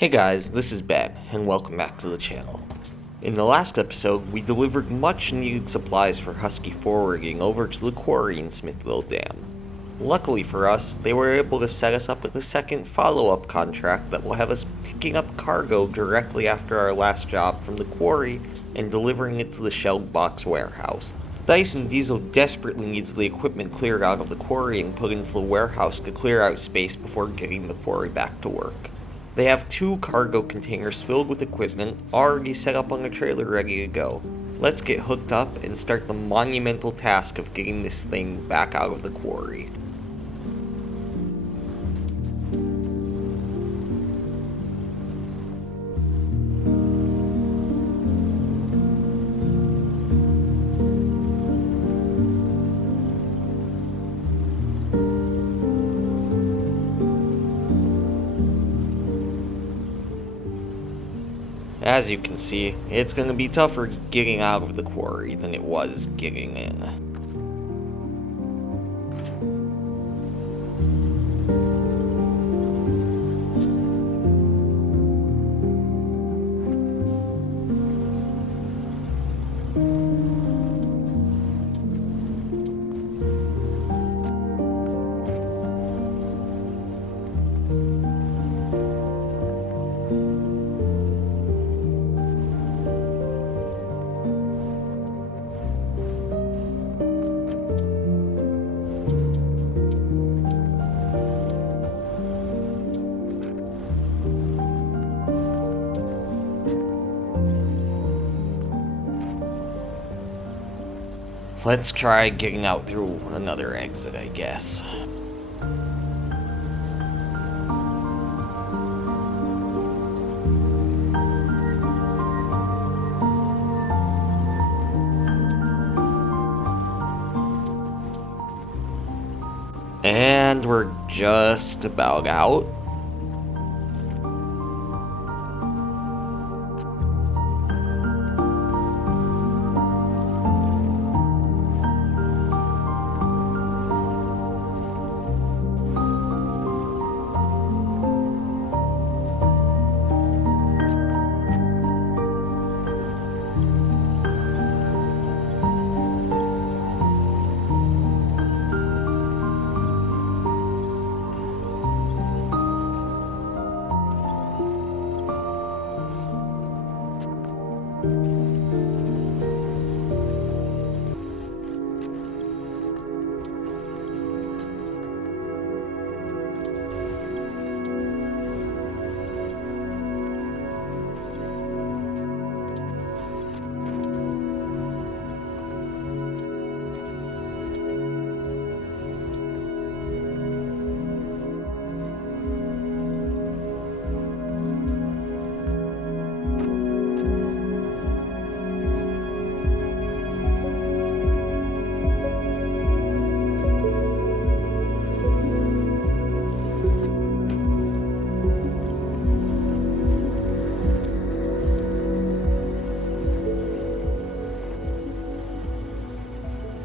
Hey guys, this is Ben, and welcome back to the channel. In the last episode, we delivered much needed supplies for Husky forwarding over to the quarry in Smithville Dam. Luckily for us, they were able to set us up with a second follow-up contract that will have us picking up cargo directly after our last job from the quarry and delivering it to the shelled box warehouse. Dyson Diesel desperately needs the equipment cleared out of the quarry and put into the warehouse to clear out space before getting the quarry back to work. They have 2 cargo containers filled with equipment already set up on the trailer ready to go. Let's get hooked up and start the monumental task of getting this thing back out of the quarry. As you can see, it's going to be tougher getting out of the quarry than it was getting in. Let's try getting out through another exit, I guess. And we're just about out.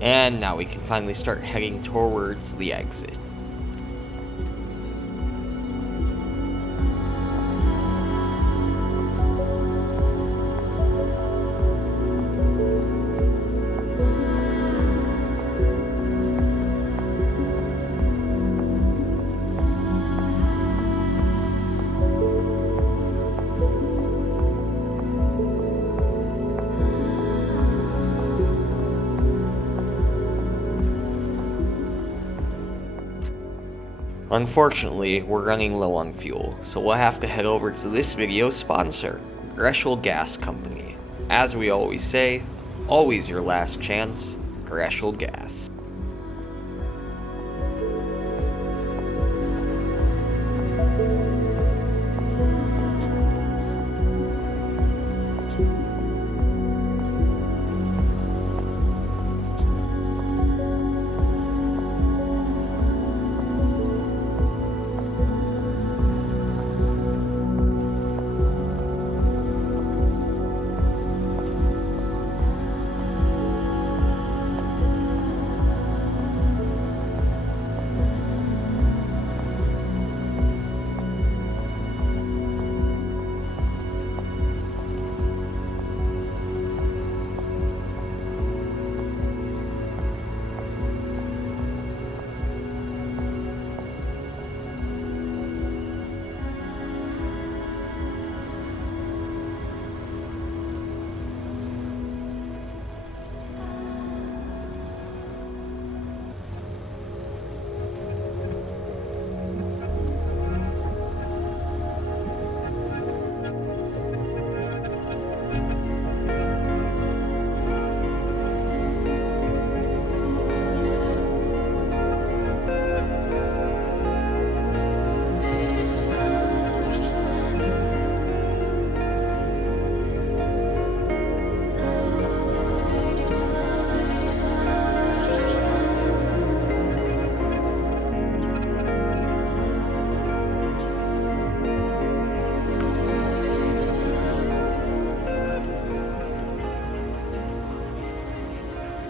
And now we can finally start heading towards the exit. Unfortunately, we're running low on fuel, so we'll have to head over to this video's sponsor, Greshel Gas Company. As we always say, always your last chance, Greshel Gas.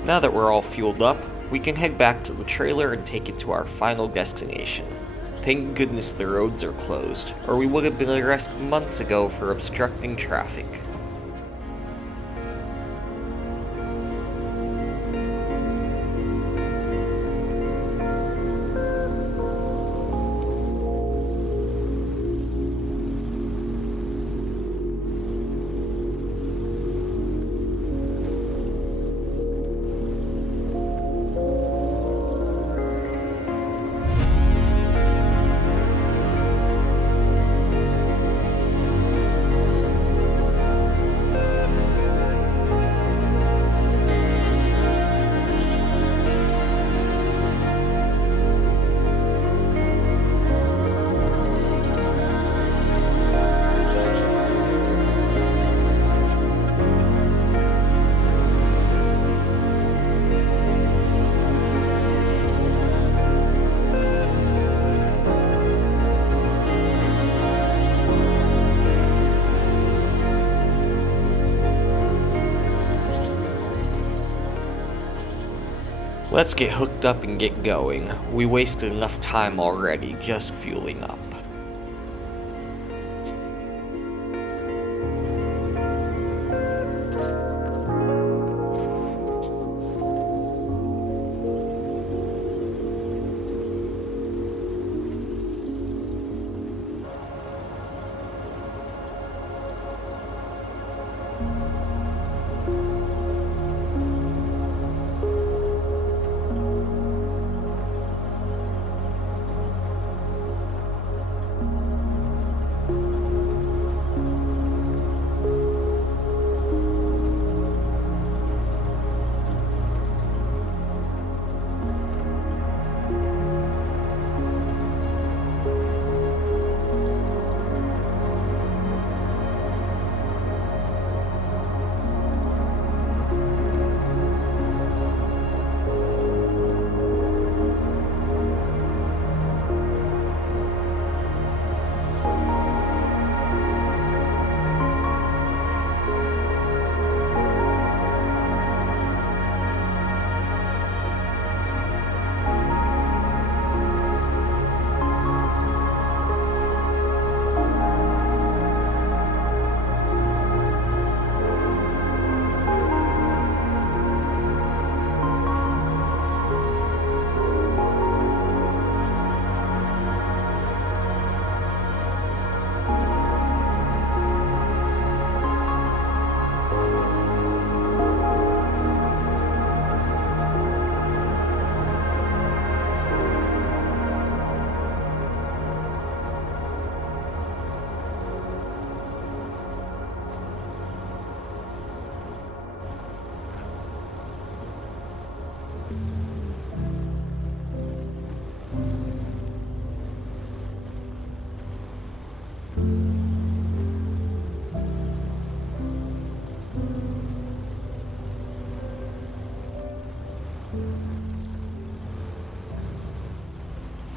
Now that we're all fueled up, we can head back to the trailer and take it to our final destination. Thank goodness the roads are closed, or we would have been arrested months ago for obstructing traffic. Let's get hooked up and get going. We wasted enough time already just fueling up.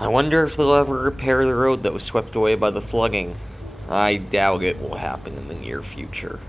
I wonder if they'll ever repair the road that was swept away by the flooding. I doubt it will happen in the near future.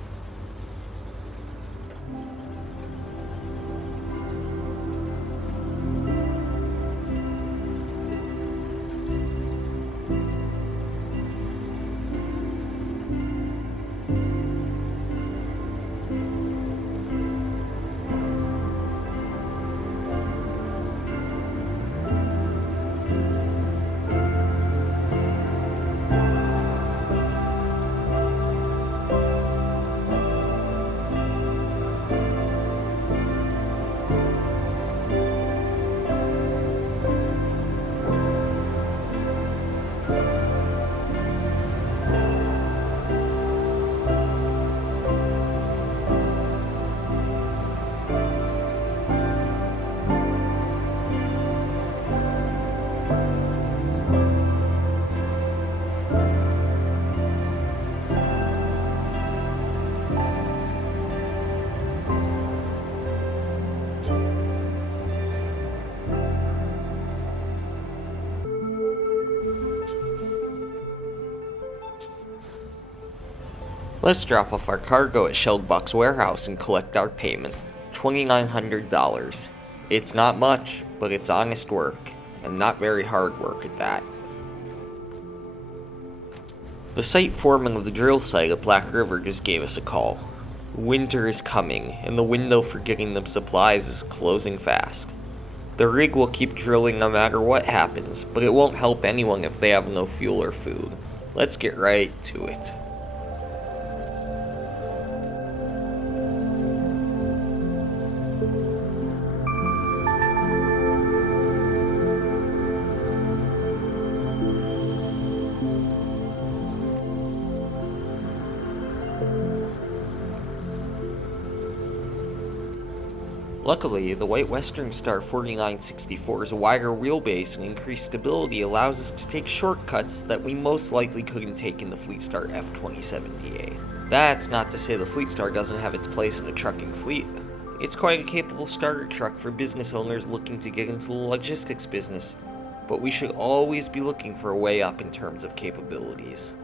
Let's drop off our cargo at Shellbox Warehouse and collect our payment. $2,900. It's not much, but it's honest work, and not very hard work at that. The site foreman of the drill site at Black River just gave us a call. Winter is coming, and the window for getting them supplies is closing fast. The rig will keep drilling no matter what happens, but it won't help anyone if they have no fuel or food. Let's get right to it. Luckily, the White Western Star 4964's wider wheelbase and increased stability allows us to take shortcuts that we most likely couldn't take in the Fleet Star F-27DA. That's not to say the Fleet Star doesn't have its place in the trucking fleet. It's quite a capable starter truck for business owners looking to get into the logistics business, but we should always be looking for a way up in terms of capabilities.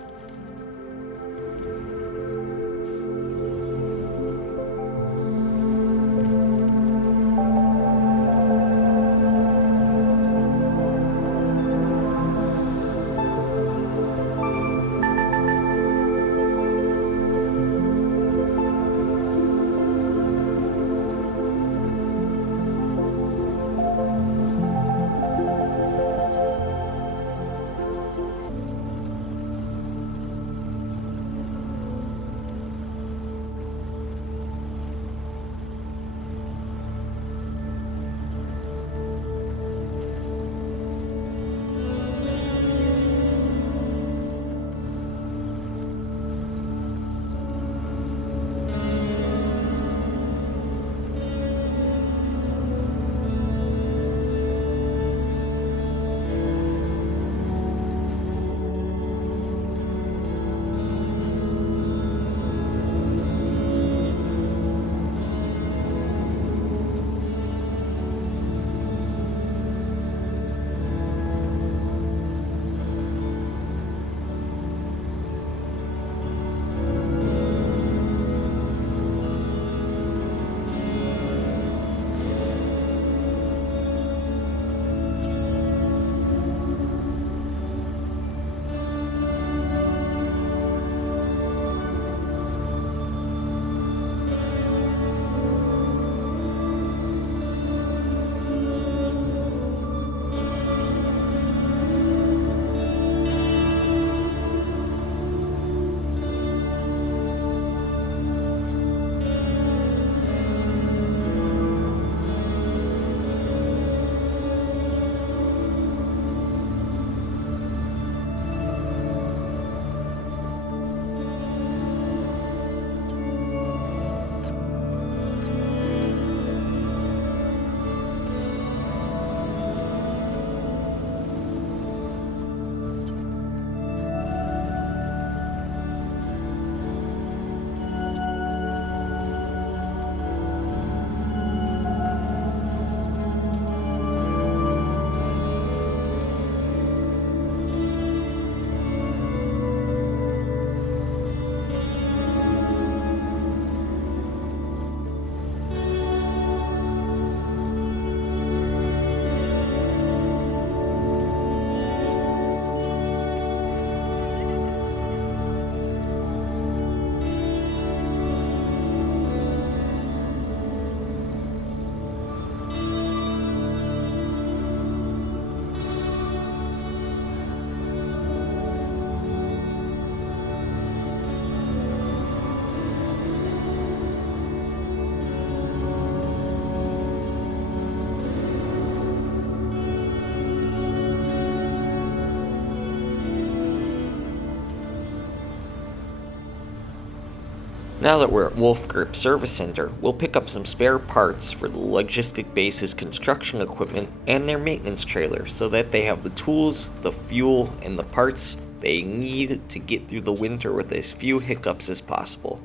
Now that we're at Wolf Grip Service Center, we'll pick up some spare parts for the logistic base's construction equipment and their maintenance trailer so that they have the tools, the fuel, and the parts they need to get through the winter with as few hiccups as possible.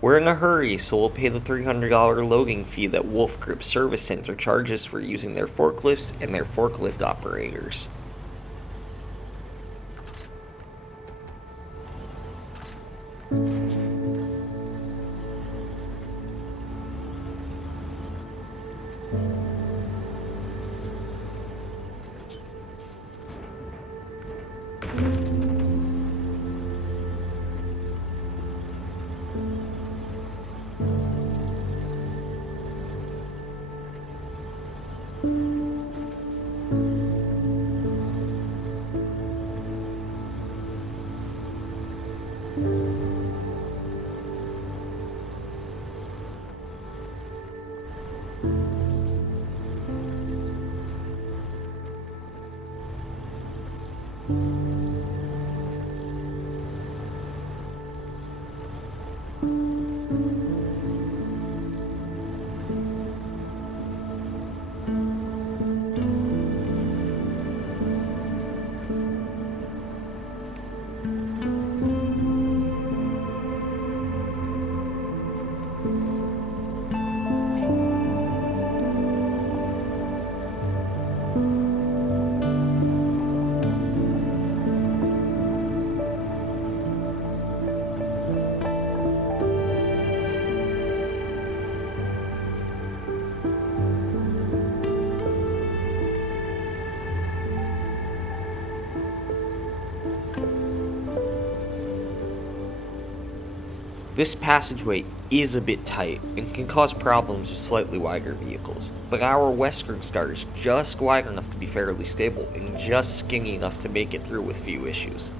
We're in a hurry, so we'll pay the $300 loading fee that Wolf Grip Service Center charges for using their forklifts and their forklift operators. This passageway is a bit tight and can cause problems with slightly wider vehicles, but our Western Star is just wide enough to be fairly stable and just skinny enough to make it through with few issues.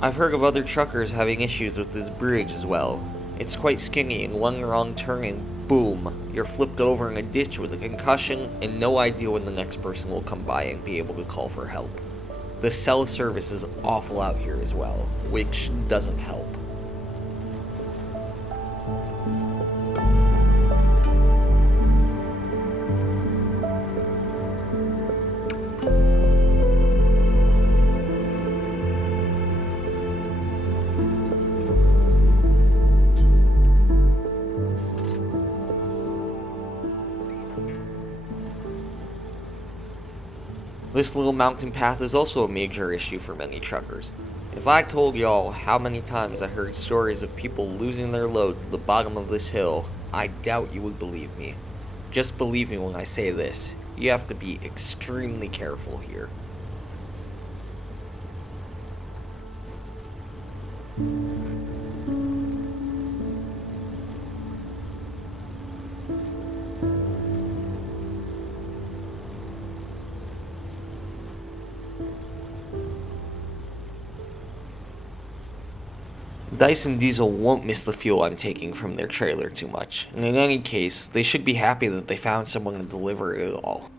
I've heard of other truckers having issues with this bridge as well. It's quite skinny, and one wrong turn and boom, you're flipped over in a ditch with a concussion and no idea when the next person will come by and be able to call for help. The cell service is awful out here as well, which doesn't help. This little mountain path is also a major issue for many truckers. If I told y'all how many times I heard stories of people losing their load to the bottom of this hill, I doubt you would believe me. Just believe me when I say this, you have to be extremely careful here. Dyson Diesel won't miss the fuel I'm taking from their trailer too much, and in any case, they should be happy that they found someone to deliver it all.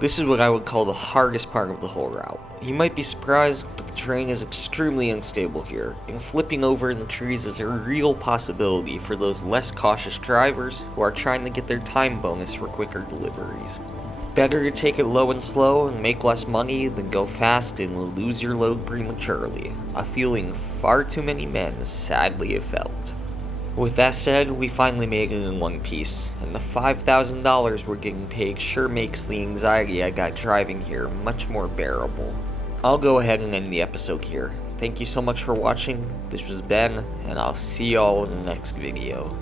This is what I would call the hardest part of the whole route. You might be surprised, but the terrain is extremely unstable here, and flipping over in the trees is a real possibility for those less cautious drivers who are trying to get their time bonus for quicker deliveries. Better to take it low and slow and make less money than go fast and lose your load prematurely, a feeling far too many men sadly have felt. With that said, we finally made it in one piece, and the $5,000 we're getting paid sure makes the anxiety I got driving here much more bearable. I'll go ahead and end the episode here. Thank you so much for watching. This was Ben, and I'll see y'all in the next video.